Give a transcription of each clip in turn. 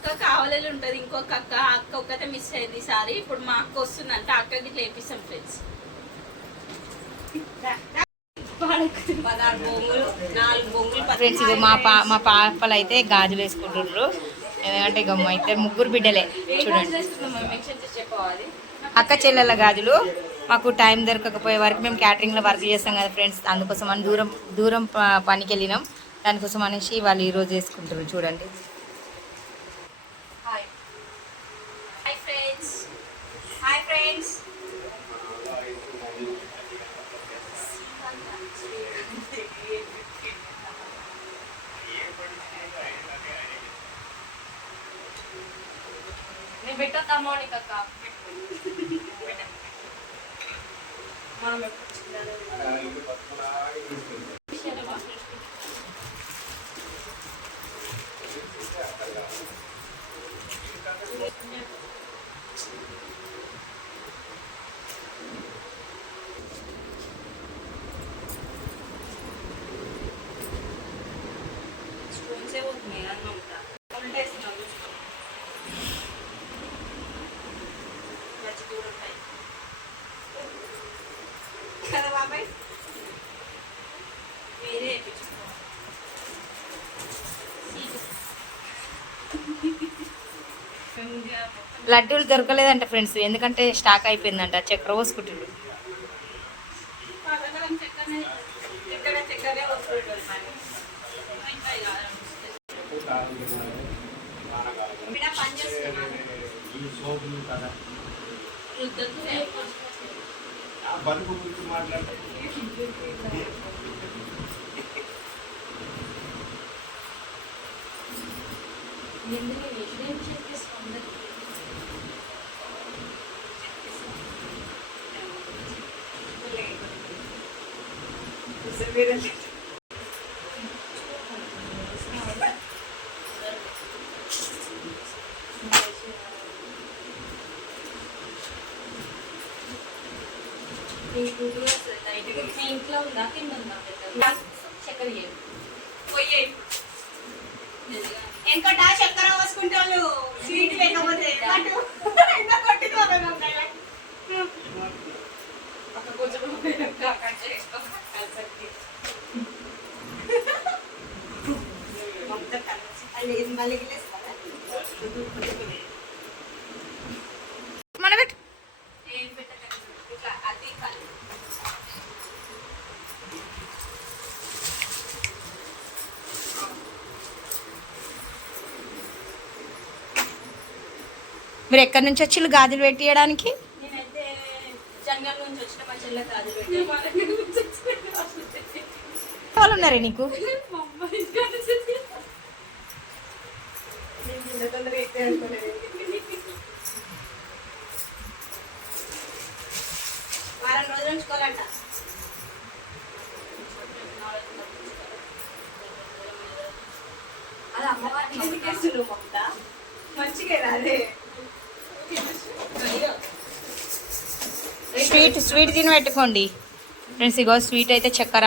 అక్క కావాలని ఉంటుంది, ఇంకొక అక్క అక్క ఒక్కటే మిస్ అయింది ఈసారి. ఇప్పుడు మా అక్క వస్తుందంట, అక్కకి చేపిస్తాం ఫ్రెండ్స్. ఫ్రెండ్స్ ఇది మా పాపలు అయితే గాజులు వేసుకుంటున్నారు. ఎందుకంటే ఇక మా ఇద్దరు ముగ్గురు బిడ్డలే చూడండి. అక్క చెల్లెల గాజులు. మాకు టైం దొరకకపోయే వరకు మేము క్యాటరింగ్లో వర్క్ చేస్తాం కదా ఫ్రెండ్స్, అందుకోసం అని దూరం పనికి వెళ్ళినాం. దానికోసం అనేసి వాళ్ళు ఈరోజు వేసుకుంటారు చూడండి. నేను పెట్టొద్దా మౌనిక అక్క? స్పూన్స్ ఏ పోతున్నాయి అన్నం కదా బాబాయ్, మీరే లడ్డూలు దొరకలేదంట ఫ్రెండ్స్, ఎందుకంటే స్టాక్ అయిపోయిందంట. చక్కెర పోసుకుంటుండ్రు. మీ ఇంట్లో ఉందా, కింద ఉందా? చక్కెర పోయి ఎంకట చక్కెర పోసుకుంటాను, స్వీట్ లేకపోతే మీరు ఎక్కడి నుంచి వచ్చి గాజులు పెట్టియడానికి? నేనైతే జంగల్ నుంచి వచ్చిన మా చెల్లె గాజులు వాళ్ళు ఉన్నారే నీకు? వారం రోజులు ఉంచుకోవాలంట. అది అమ్మవారి మంచిగా రాదే. స్వీట్ తిని పెట్టుకోండి ఫ్రెండ్స్. ఇగో స్వీట్ అయితే చక్కెర.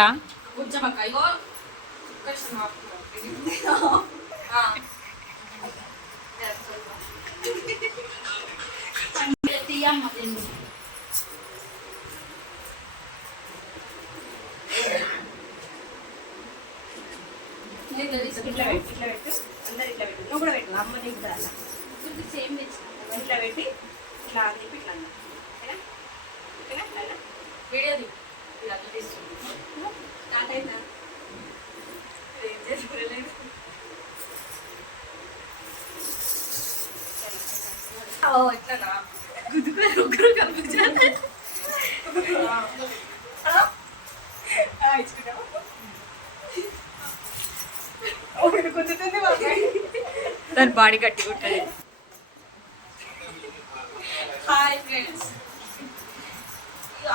ఇట్లా పెట్టు, అందరు ఇట్లా పెట్టు. నువ్వు కూడా పెట్టు, అమ్మ నీకు కూడా సేమ్ ఇట్లా పెట్టి ఇట్లా అని చెప్పి ఇట్లా అన్నా. ఓకేనా? ఓకేనా? వీడియో ఇలా తీస్తుంది. స్టార్ట్ అయిందా? ఏం చేసుకోలేదు. ఎట్లా గుద్దుకున్నారు ఒకరు కనిపించాలి. దాని బాడీ గట్టిగా ఉంటుంది. హాయ్ ఫ్రెండ్స్,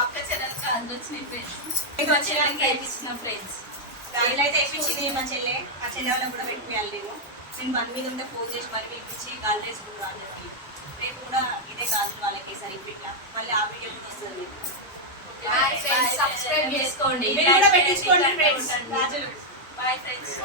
అక్క చెల్లెలకి అందరు వచ్చినాయి ఫ్రెండ్స్. వేపిస్తున్నాం ఫ్రెండ్స్. దానిలో అయితే వేపించింది మా చెల్లె. ఆ చెల్లె వాళ్ళకి కూడా పెట్టిపోయాలి. నేను బండి మీద ఉంటే ఫోన్ చేసి మరి వేపించి గాలి వేసుకుంటా అని చెప్పి రేపు కూడా ఇదే గాజులు వాళ్ళకి సరిగ్గా మళ్ళీ ఆ వీడియో కూడా వస్తుంది. సబ్స్క్రైబ్ చేసుకోండి, పెట్టించుకోండి ఫ్రెండ్స్ గాజులు. Boy friends.